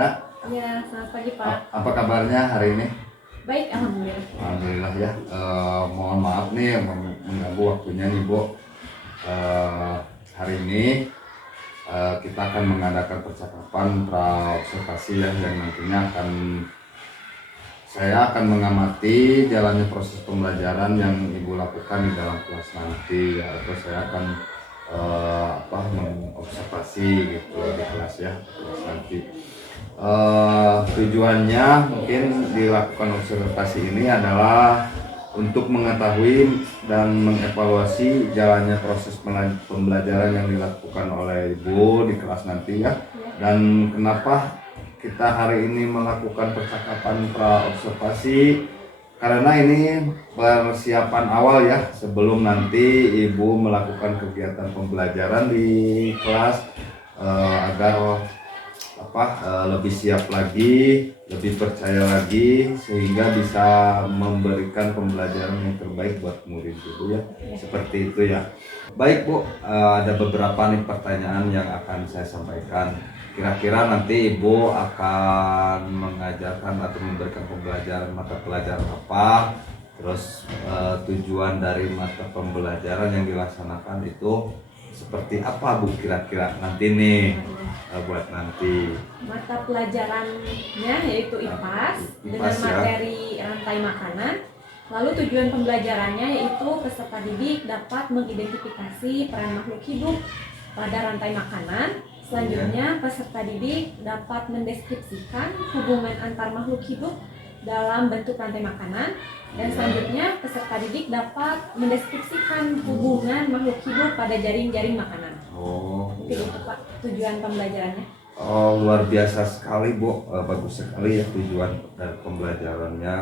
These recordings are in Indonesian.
Nak. Ya, selamat pagi Pak. Apa kabarnya hari ini? Baik, alhamdulillah. Alhamdulillah ya. Mohon maaf nih mengganggu waktunya nih Bu. Hari ini kita akan mengadakan percakapan pra-observasi ya, yang nantinya saya akan mengamati jalannya proses pembelajaran yang Ibu lakukan di dalam kelas nanti ya, atau saya akan mengobservasi gitu di kelas ya, kelas nanti. Tujuannya mungkin dilakukan observasi ini adalah untuk mengetahui dan mengevaluasi jalannya proses pembelajaran yang dilakukan oleh Ibu di kelas nanti ya. Dan kenapa kita hari ini melakukan percakapan pra-observasi, karena ini persiapan awal ya sebelum nanti Ibu melakukan kegiatan pembelajaran di kelas, agar lebih siap lagi, lebih percaya lagi, sehingga bisa memberikan pembelajaran yang terbaik buat murid gitu ya. Seperti itu ya. Baik Bu, ada beberapa nih pertanyaan yang akan saya sampaikan. Kira-kira nanti Ibu akan mengajarkan atau memberikan pembelajaran mata pelajaran apa, terus tujuan dari mata pembelajaran yang dilaksanakan itu seperti apa Bu, kira-kira nanti nih buat nanti. Mata pelajarannya yaitu IPAS dengan ya. materi rantai makanan. Lalu tujuan pembelajarannya yaitu peserta didik dapat mengidentifikasi peran makhluk hidup pada rantai makanan. Selanjutnya peserta didik dapat mendeskripsikan hubungan antar makhluk hidup dalam bentuk rantai makanan. Dan selanjutnya peserta didik dapat mendeskripsikan hubungan makhluk hidup pada jaring-jaring makanan. Itu Pak tujuan pembelajarannya. Luar biasa sekali Bu, bagus sekali ya tujuan dari pembelajarannya.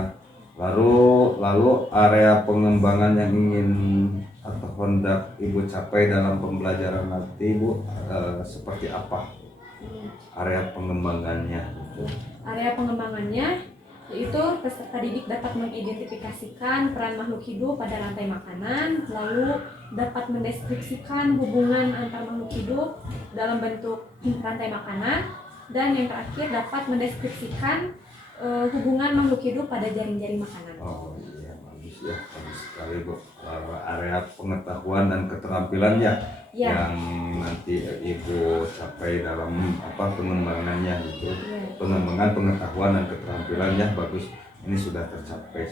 Lalu area pengembangan yang ingin atau hendak Ibu capai dalam pembelajaran nanti Bu, seperti apa area pengembangannya? Area pengembangannya yaitu peserta didik dapat mengidentifikasikan peran makhluk hidup pada rantai makanan, lalu dapat mendeskripsikan hubungan antar makhluk hidup dalam bentuk rantai makanan, dan yang terakhir dapat mendeskripsikan hubungan makhluk hidup pada jaring-jaring makanan. Oh iya, bagus ya, bagus sekali Bu. Area pengetahuan dan keterampilan ya, yang nanti Ibu capai dalam pengembangannya gitu. Pengembangan pengetahuan dan keterampilannya bagus. Ini sudah tercapai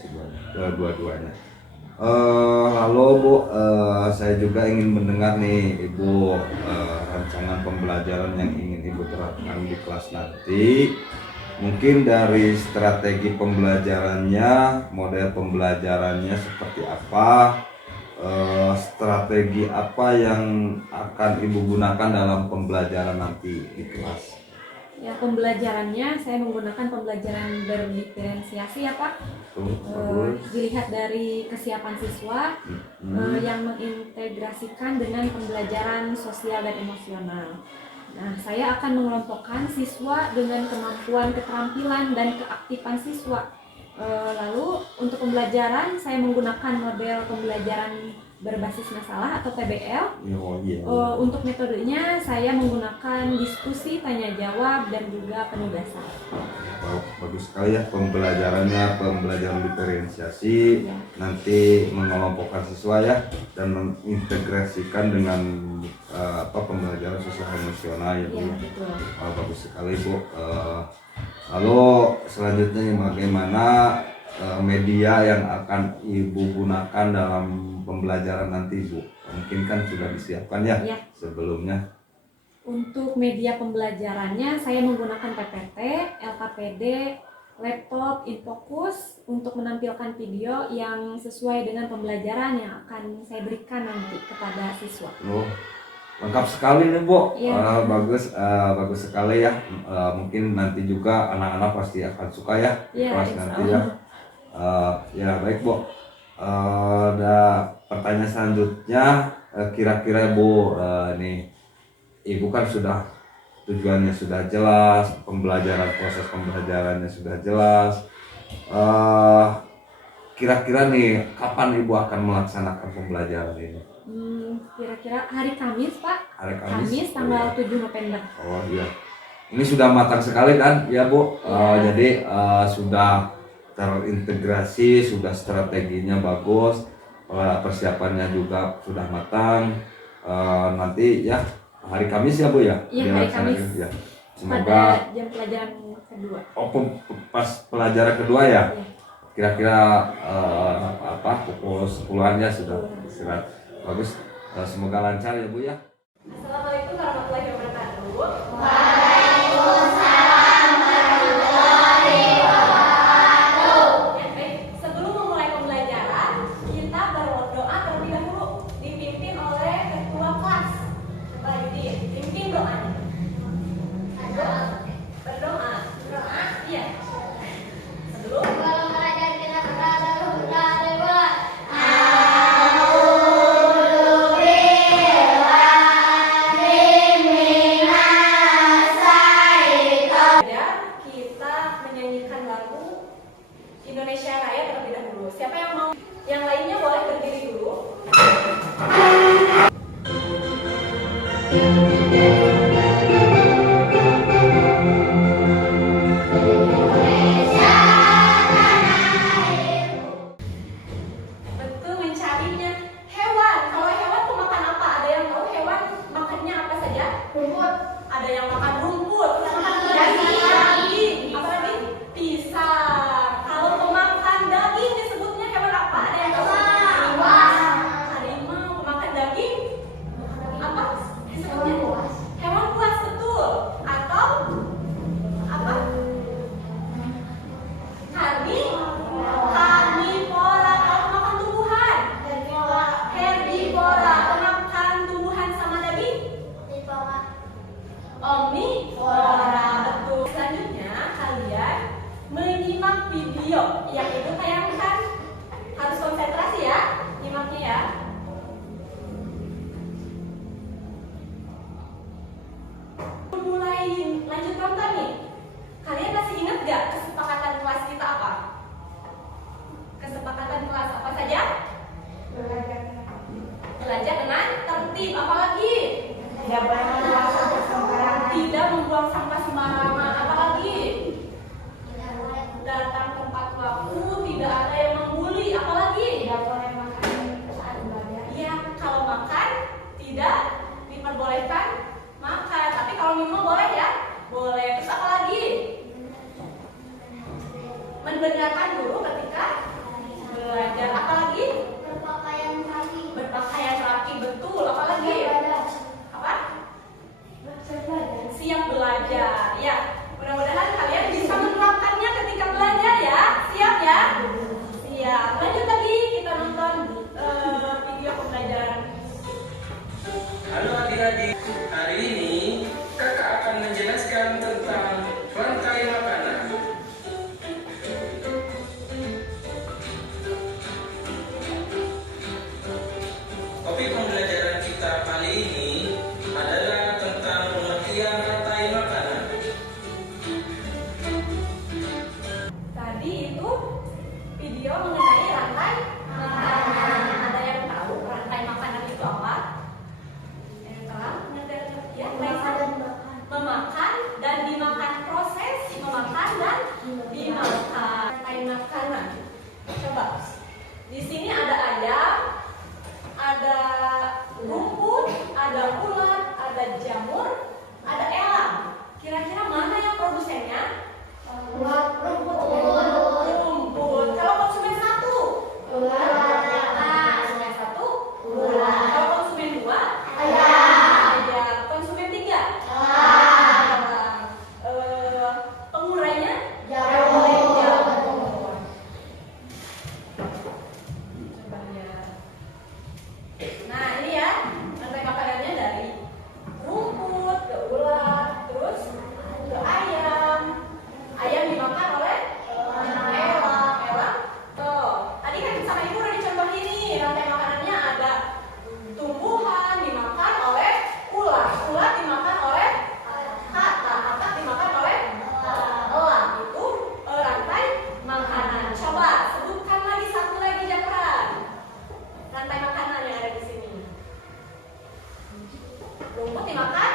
dua-duanya. Lalu Bu, saya juga ingin mendengar nih Ibu, rancangan pembelajaran yang ingin Ibu terapkan di kelas nanti. Mungkin dari strategi pembelajarannya, model pembelajarannya seperti apa, strategi apa yang akan Ibu gunakan dalam pembelajaran nanti di kelas. Ya, pembelajarannya saya menggunakan pembelajaran berdiferensiasi ya Pak. Dilihat dari kesiapan siswa yang mengintegrasikan dengan pembelajaran sosial dan emosional. Nah, saya akan mengelompokkan siswa dengan kemampuan keterampilan dan keaktifan siswa. Lalu untuk pembelajaran saya menggunakan model pembelajaran berbasis masalah atau PBL. Untuk metodenya saya menggunakan diskusi, tanya jawab, dan juga penugasan. Bagus sekali ya pembelajarannya, pembelajaran diferensiasi. Nanti mengelompokkan siswa ya, dan mengintegrasikan dengan pembelajaran sosial emosional ya Bu. Betul. Bagus sekali Bu. Lalu selanjutnya bagaimana media yang akan Ibu gunakan dalam pembelajaran nanti Bu? Mungkin kan sudah disiapkan ya sebelumnya. Untuk media pembelajarannya saya menggunakan PPT, LKPD, laptop, InFocus untuk menampilkan video yang sesuai dengan pembelajaran yang akan saya berikan nanti kepada siswa. Lengkap sekali nih Bu. Bagus sekali ya. Mungkin nanti juga anak-anak pasti akan suka ya kelas nanti ya. Ya baik Bu. Ada pertanyaan selanjutnya, kira-kira Bu, nih Ibu kan sudah tujuannya sudah jelas, proses pembelajarannya sudah jelas. Kira-kira nih kapan Ibu akan melaksanakan pembelajaran ini? Kira-kira hari Kamis Pak. Hari Kamis tanggal 7 November. Oh iya. ini sudah matang sekali kan ya Bu. Jadi sudah terintegrasi, sudah strateginya bagus, persiapannya juga sudah matang. Nanti ya hari Kamis ya Bu ya. Iya, hari Kamis. Ya. Semoga pada jam pelajaran kedua. Oh, pas pelajaran kedua ya. Iya. Kira-kira pukul 10-an ya sudah istirahat. Bagus. Semoga lancar ya Bu ya. Assalamualaikum warahmatullahi wabarakatuh. Ya, baik. Sebelum memulai pembelajaran, kita berdoa terlebih dahulu, dipimpin oleh ketua kelas. Coba dipimpin doanya. Berdoa. Iya. Sebelum kita menyanyikan lagu Indonesia Raya terlebih dahulu. Siapa yang mau? Yang lainnya boleh berdiri dulu. Betul, mencarinya hewan. Kalau hewan tuh makan apa? Ada yang tahu hewan makannya apa saja? Rumput. Ada yang makan rumput, daging, apa lagi? Pisang. Kalau pemakan daging disebutnya hewan apa? Ada yang tahu? Harimau. Pemakan daging apa? Disebutnya hewan buas, betul. Atau apa? Karnivora. Kalau makan tumbuhan, herbivora. Pemakan tumbuhan sama daging, omnivora, betul. Selanjutnya kalian menyimak video yang itu tayangkan. Harus konsentrasi ya, nyimaknya ya. Mulai lanjut nonton nih. Kalian masih ingat gak kesepakatan kelas kita apa? Kesepakatan kelas apa saja? Belajar dengan tertib. Apalagi? Tidak membuang sampah sembarangan. Apalagi? Datang tepat waktu. Tidak ada yang membuli. Apalagi? Iya, kalau makan tidak diperbolehkan makan. Tapi kalau minum boleh ya? Boleh. Terus apa lagi? Mendengarkan dulu ketika belajar. Apa lagi? Berpakaian rapi, betul. Apa lagi? Apa? Siap belajar. Ya, mudah-mudahan kalian bisa menerapkannya ketika belajar ya. Siap ya? Siap. Lanjut lagi, kita nonton video pembelajaran. Halo adik-adik, hari ini kakak akan menjelaskan tentang rantai makanan. Topik pembelajaran kita kali ini adalah tentang pengertian rantai makanan. Tadi itu video mengenai rantai makanan. Ada yang tahu rantai makanan itu apa? Yang tahu? Ya, memakan dan dimakan, proses memakan dan dimakan. Rantai makanan. Coba. Di sini ada ayam, ada rumput, ada ulat, ada jamur, ada elang. Kira-kira mana yang produsennya? Rumput. Kalau konsumen satu? Konsumen satu? Kalau konsumen dua? Ayam. Konsumen tiga? Pengurainya? Jamur. Coba lihat. Nah, ini ya rantai makanannya dari rumput ke ulat, terus ke ayam. Ayam dimakan oleh elang. Oh, tadi kan sama ibu udah dicontohin nih, rantai makanannya ada tumbuhan dimakan oleh ulat, ulat dimakan oleh katak dimakan oleh elang. Itu rantai makanan. Coba sebutkan lagi satu lagi, Jakran. Rantai makanan yang ada di sini. Rumput dimakan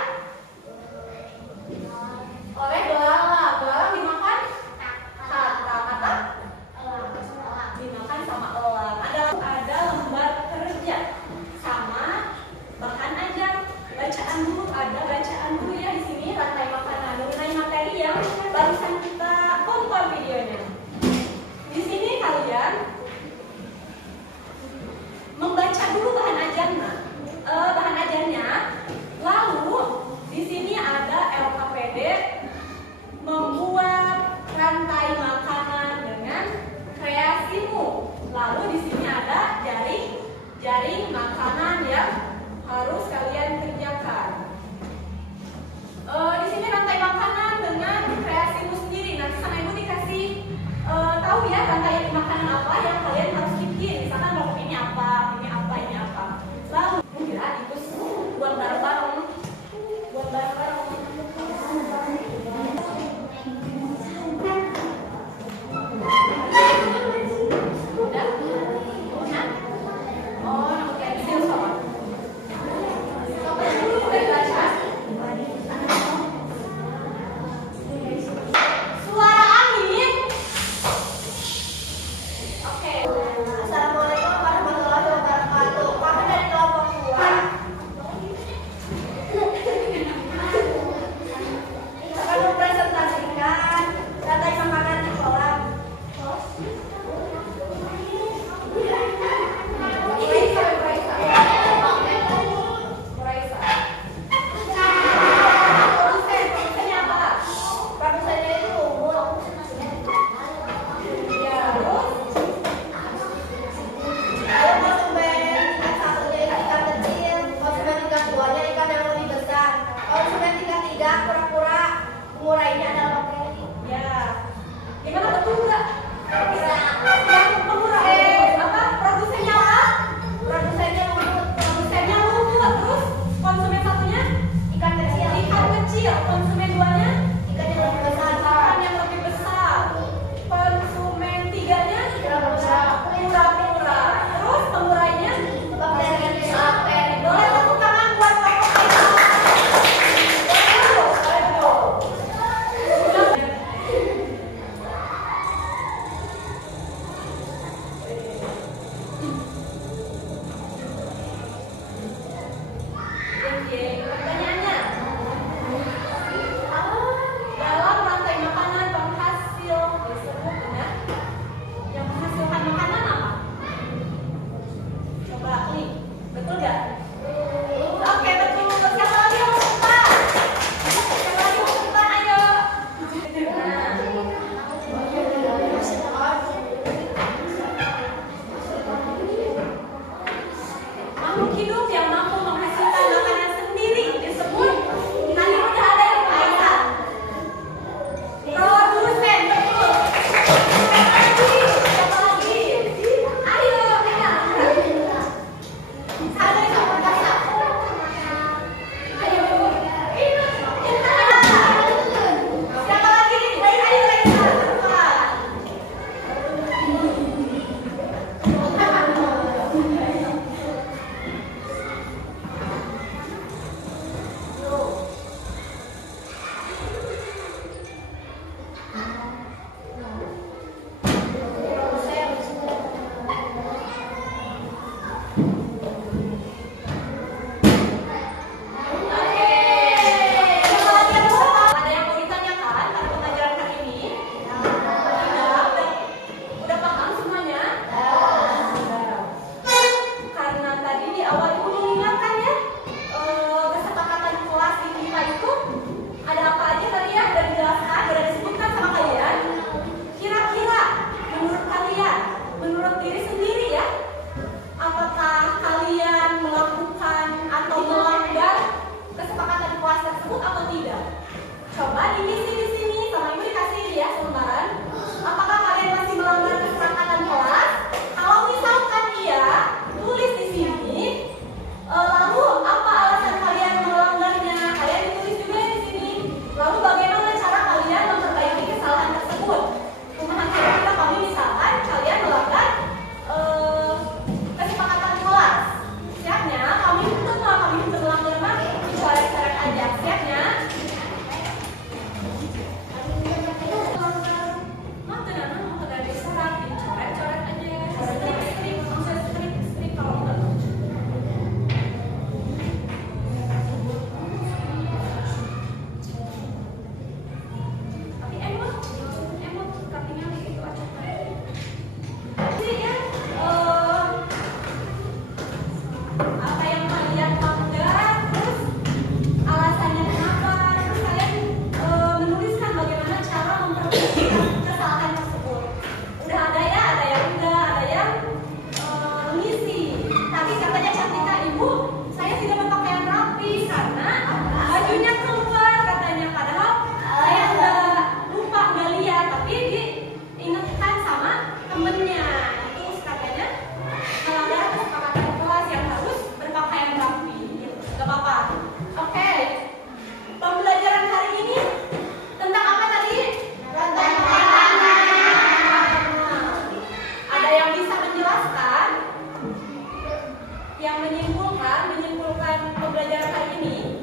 kita menyimpulkan pembelajaran hari ini?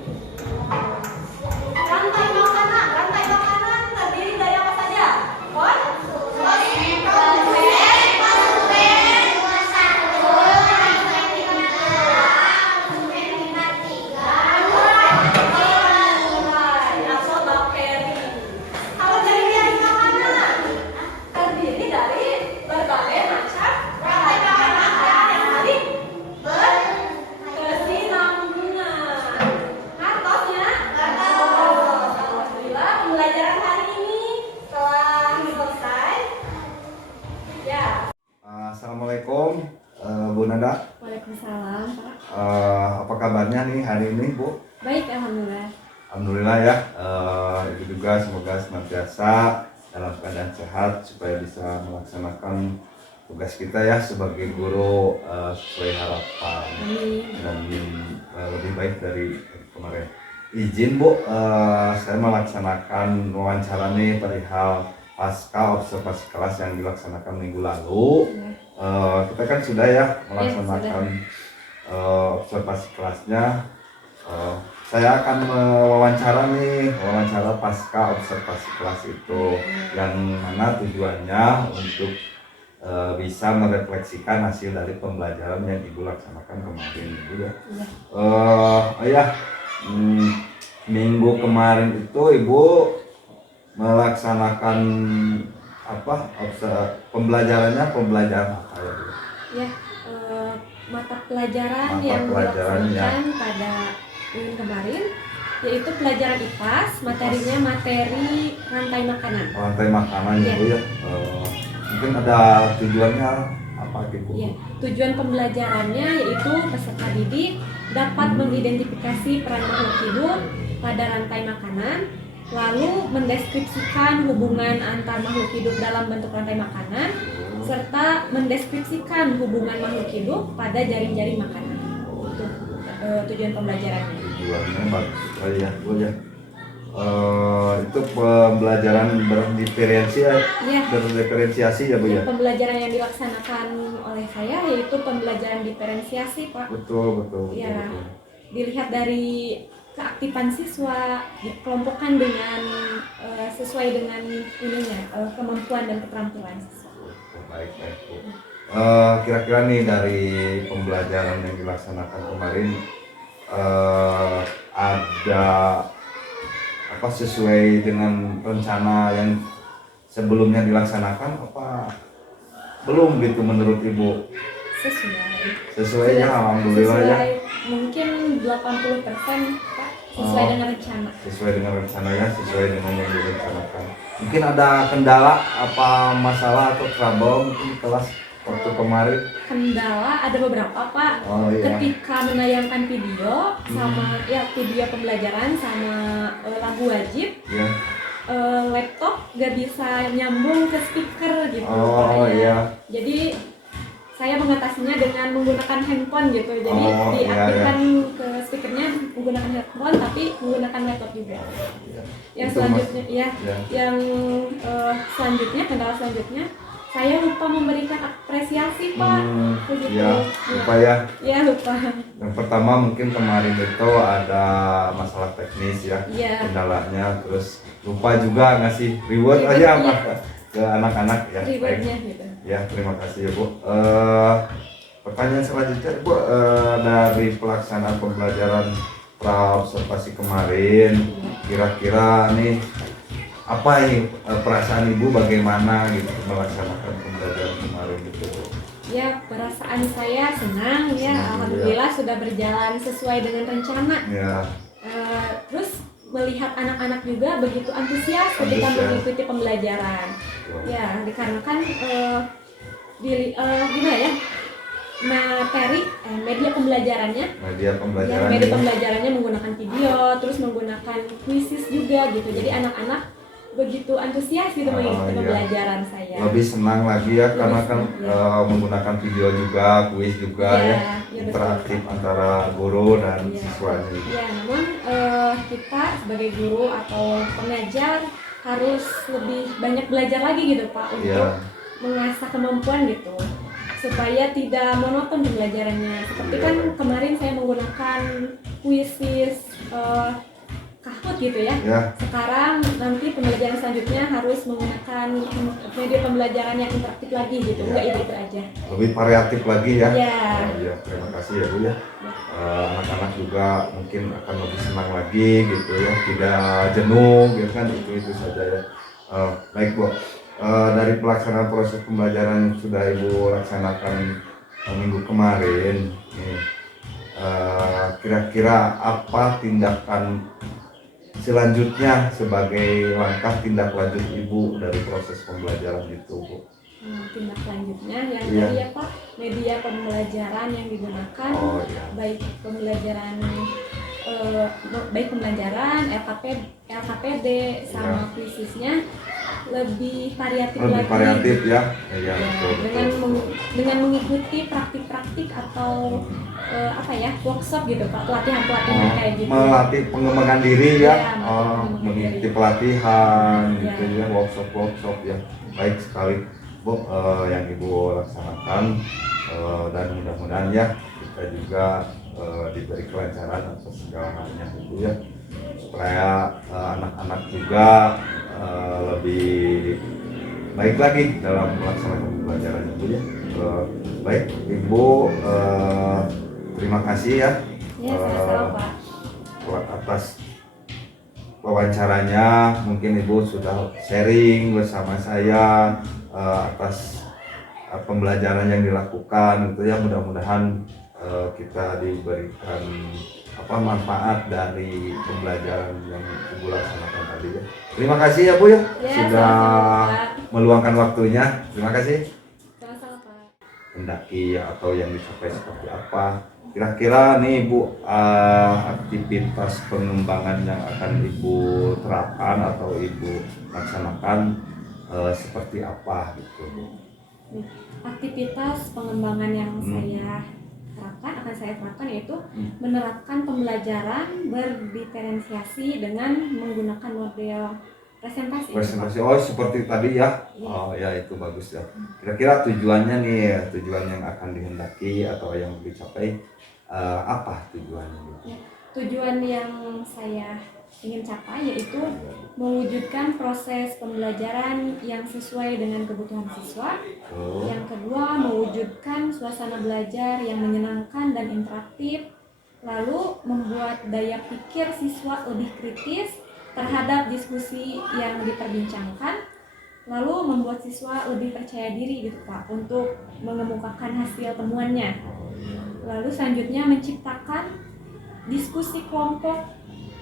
Rantai makanan terdiri dari apa saja? Atau bakteri. Kalau dari makanan terdiri dari berbagai macam rantai makanan yang saling berkesinambungan. Ngertosnya? Alhamdulillah pembelajaran hari ini telah selesai. Ya. Assalamualaikum Bu Nanda. Waalaikumsalam, Pak. Apa kabarnya nih hari ini Bu? Baik, alhamdulillah. Alhamdulillah ya. Itu juga semoga senantiasa dalam keadaan sehat supaya bisa melaksanakan tugas kita ya sebagai guru sesuai harapan Amin. dan lebih baik dari kemarin. Izin Bu, saya melaksanakan wawancara nih perihal pasca observasi kelas yang dilaksanakan minggu lalu. Kita kan sudah ya melaksanakan observasi kelasnya. Saya akan wawancara pasca observasi kelas itu, yang mana tujuannya untuk bisa merefleksikan hasil dari pembelajaran yang Ibu laksanakan kemarin Ibu ya. Minggu kemarin itu Ibu melaksanakan pembelajaran apa ya Bu? Ya, mata pelajaran yang dilaksanakan pada minggu kemarin yaitu pelajaran IPAS, materinya materi rantai makanan. Rantai makanan ya Bu ya. Mungkin ada tujuannya apa gitu? Ya, tujuan pembelajarannya yaitu peserta didik dapat mengidentifikasi peran makhluk hidup pada rantai makanan, lalu mendeskripsikan hubungan antar makhluk hidup dalam bentuk rantai makanan, serta mendeskripsikan hubungan makhluk hidup pada jaring-jaring makanan. Itu tujuan pembelajarannya. Tujuannya bagus ya Bu ya. Itu pembelajaran berdiferensiasi ya Bu ya. Pembelajaran yang dilaksanakan oleh saya yaitu pembelajaran diferensiasi, Pak. Betul. Ya, dilihat dari keaktifan siswa, dikelompokkan dengan sesuai dengan kemampuan dan keterampilan siswa. Baik Bu. Kira-kira nih dari pembelajaran yang dilaksanakan kemarin ada apa sesuai dengan rencana yang sebelumnya dilaksanakan apa belum gitu menurut Ibu? Sesuai ya, alhamdulillah ya. Mungkin 80% Pak, sesuai dengan rencana. Sesuai dengan rencana ya, sesuai dengan yang direncanakan. Mungkin ada kendala apa masalah atau trouble mungkin di kelas waktu kemarin? Kendala ada beberapa Pak. Ketika menayangkan video sama video pembelajaran sama lagu wajib, laptop gak bisa nyambung ke speaker gitu Pak, ya. Jadi saya mengatasinya dengan menggunakan handphone gitu. Jadi diaktifkan ke speakernya menggunakan handphone tapi menggunakan laptop juga. Yang selanjutnya kendala selanjutnya saya lupa memberikan apresiasi Pak. Lupa ya. Ya, lupa. Yang pertama mungkin kemarin itu ada masalah teknis ya, kendalanya, terus lupa juga ngasih reward aja ke anak-anak ya. Rewardnya gitu. Ya, terima kasih ya Bu. Pertanyaan selanjutnya Bu, dari pelaksanaan pembelajaran pra-observasi kemarin, kira-kira nih apa ini perasaan Ibu bagaimana gitu melaksanakan pembelajaran kemarin gitu Bu? Ya, perasaan saya senang ya, alhamdulillah sudah berjalan sesuai dengan rencana. Ya. Terus melihat anak-anak juga begitu antusias ketika mengikuti pembelajaran. Ya, dikarenakan gimana ya? Media pembelajarannya menggunakan video, terus menggunakan quizzes juga gitu. Jadi anak-anak begitu antusias gitu mengikuti pembelajaran saya. Lebih senang lagi ya karena kan menggunakan video juga, kuis juga interaktif antara guru dan siswanya. Ya, namun kita sebagai guru atau pengajar harus lebih banyak belajar lagi gitu Pak untuk mengasah kemampuan gitu. supaya tidak monoton pembelajarannya. Seperti kan kemarin saya menggunakan kuisis Kahoot gitu ya. Sekarang nanti pembelajaran selanjutnya harus menggunakan media pembelajaran yang interaktif lagi gitu. Enggak itu aja. Lebih variatif lagi ya. Iya. Ya, terima kasih ya Bu ya. Anak-anak juga mungkin akan lebih senang lagi gitu ya, tidak jenuh gitu kan, itu saja ya. Baik Bu, dari pelaksanaan proses pembelajaran yang sudah Ibu laksanakan minggu kemarin, kira-kira apa tindakan selanjutnya sebagai langkah tindak lanjut Ibu dari proses pembelajaran itu Bu? Tindak lanjutnya yang tadi ya Pak, media pembelajaran yang digunakan, baik pembelajaran LKPD sama kuisisnya lebih variatif ya. Dengan mengikuti praktik-praktik atau workshop gitu Pak, pelatihan kayak gitu. Melatih pengembangan diri ya, mengikuti pelatihan gitu ya, workshop ya. Baik sekali Bu, yang Ibu laksanakan, dan mudah-mudahan ya kita juga diberi kelancaran atas segala halnya itu ya, supaya anak-anak juga lebih baik lagi dalam melaksanakan pembelajaran itu ya. Baik Ibu, terima kasih ya, Pak, atas wawancaranya. Mungkin Ibu sudah sharing bersama saya atas pembelajaran yang dilakukan itu ya, mudah-mudahan kita diberikan manfaat dari pembelajaran yang Ibu laksanakan tadi ya. Terima kasih ya Bu ya, sudah meluangkan waktunya. Terima kasih. Sama-sama Pak. Pendaki atau yang dicapai seperti apa, kira-kira nih Bu, aktivitas pengembangan yang akan Ibu terapkan atau Ibu laksanakan seperti apa gitu Bu? Aktivitas pengembangan yang akan saya terapkan yaitu menerapkan pembelajaran berdiferensiasi dengan menggunakan model presentasi. Seperti tadi ya. Ya itu bagus ya. Kira-kira tujuannya nih, tujuan yang akan dihendaki atau yang dicapai, apa tujuannya? Tujuan yang saya ingin capai yaitu mewujudkan proses pembelajaran yang sesuai dengan kebutuhan siswa. Yang kedua, mewujudkan suasana belajar yang menyenangkan dan interaktif. Lalu membuat daya pikir siswa lebih kritis terhadap diskusi yang diperbincangkan. Lalu membuat siswa lebih percaya diri gitu Pak untuk mengemukakan hasil temuannya. Lalu selanjutnya menciptakan diskusi kelompok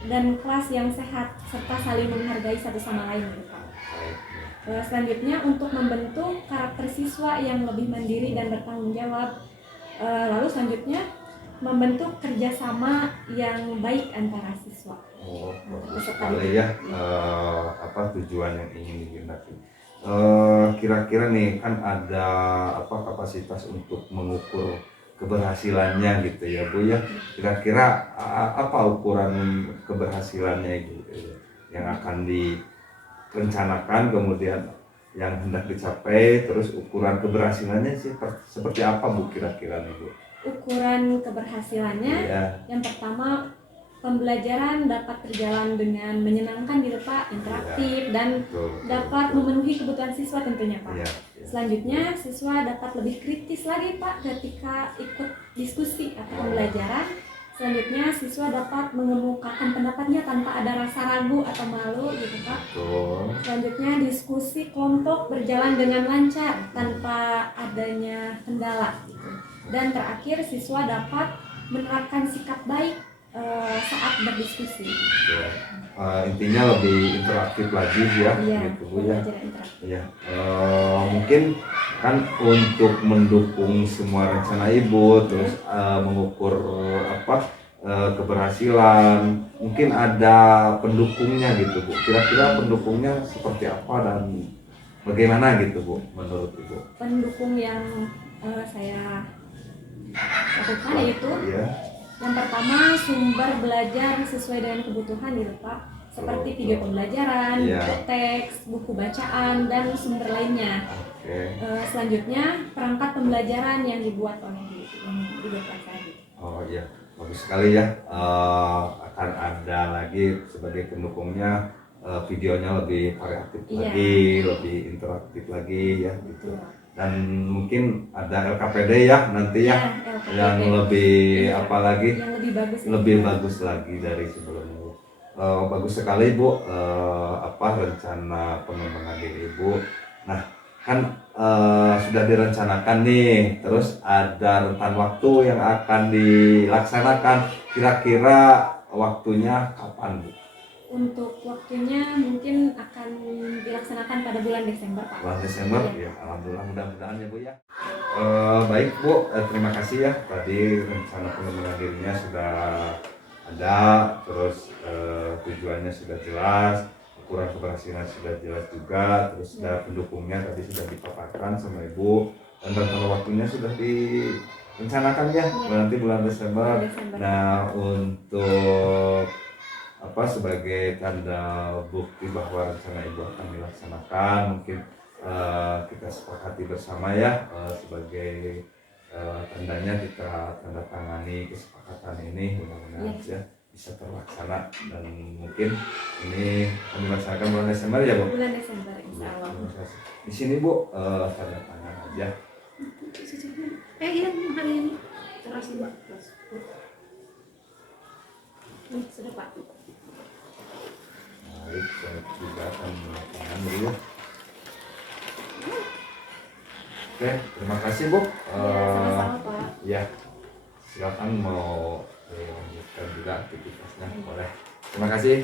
dan kelas yang sehat serta saling menghargai satu sama lain gitu Pak. Selanjutnya untuk membentuk karakter siswa yang lebih mandiri dan bertanggung jawab. Lalu selanjutnya membentuk kerjasama yang baik antara siswa. Bagus sekali ya, tujuan yang ingin dihendaki. Kira-kira nih kan ada kapasitas untuk mengukur keberhasilannya gitu ya Bu ya. Kira-kira apa ukuran keberhasilannya gitu yang akan direncanakan, kemudian yang hendak dicapai, terus ukuran keberhasilannya sih seperti apa Bu kira-kira nih Bu? Ukuran keberhasilannya yang pertama, pembelajaran dapat berjalan dengan menyenangkan gitu Pak, interaktif dan dapat memenuhi kebutuhan siswa tentunya Pak. Selanjutnya siswa dapat lebih kritis lagi Pak ketika ikut diskusi atau pembelajaran. Selanjutnya siswa dapat mengemukakan pendapatnya tanpa ada rasa ragu atau malu gitu Pak. Selanjutnya diskusi kelompok berjalan dengan lancar tanpa adanya kendala gitu. Dan terakhir siswa dapat menerapkan sikap baik saat berdiskusi. Intinya lebih interaktif lagi ya, gitu Bu ya. Mungkin kan untuk mendukung semua rencana Ibu, terus mengukur keberhasilan, mungkin ada pendukungnya gitu Bu. Kira-kira pendukungnya seperti apa dan bagaimana gitu Bu menurut Ibu? Pendukung yang saya lakukan yaitu yang pertama, sumber belajar sesuai dengan kebutuhan gitu Pak. seperti video pembelajaran, Iya. buku teks, buku bacaan, dan sumber lainnya. Oke. Selanjutnya, perangkat pembelajaran yang dibuat oleh tadi. Oh iya, bagus sekali ya. Akan ada lagi sebagai pendukungnya, videonya lebih variatif Iya. lagi, lebih interaktif lagi ya gitu. Betul. Dan mungkin ada LKPD ya nanti ya, LKPD. yang lebih Iya. apa lagi? Yang lebih bagus. Lebih bagus lagi dari sebelumnya. Bagus sekali Bu, apa rencana pengembangan diri Ibu. Nah, kan sudah direncanakan nih, terus ada rentan waktu yang akan dilaksanakan. Kira-kira waktunya kapan Bu? Untuk waktunya mungkin akan dilaksanakan pada bulan Desember, Pak. Bulan Desember Iya. ya, alhamdulillah mudah-mudahan ya Bu ya. Baik Bu, terima kasih ya, tadi rencana pengembangan dirinya sudah ada, terus tujuannya sudah jelas, ukuran keberhasilan sudah jelas juga, terus ada pendukungnya tadi sudah dipaparkan sama Ibu, dan rencana waktunya sudah direncanakan ya, nanti bulan Desember. Nah, untuk apa sebagai tanda bukti bahwa rencana Ibu akan dilaksanakan, mungkin kita sepakati bersama ya, sebagai tandanya kita tanda tangani kesepakatan ini, mudah-mudahan ya bisa terlaksana, dan mungkin ini akan dilaksanakan bulan Desember ya Bu. Bulan Desember, insya Allah. Di sini Bu, tanda tangan aja. Iya, hari ini terus Mbak. Sudah Pak. Baik, saya juga akan menandatangan dulu ya. Oke, terima kasih Bu. Sama-sama Pak. Ya, silakan mau lanjutkan juga aktivitasnya, boleh. Terima kasih.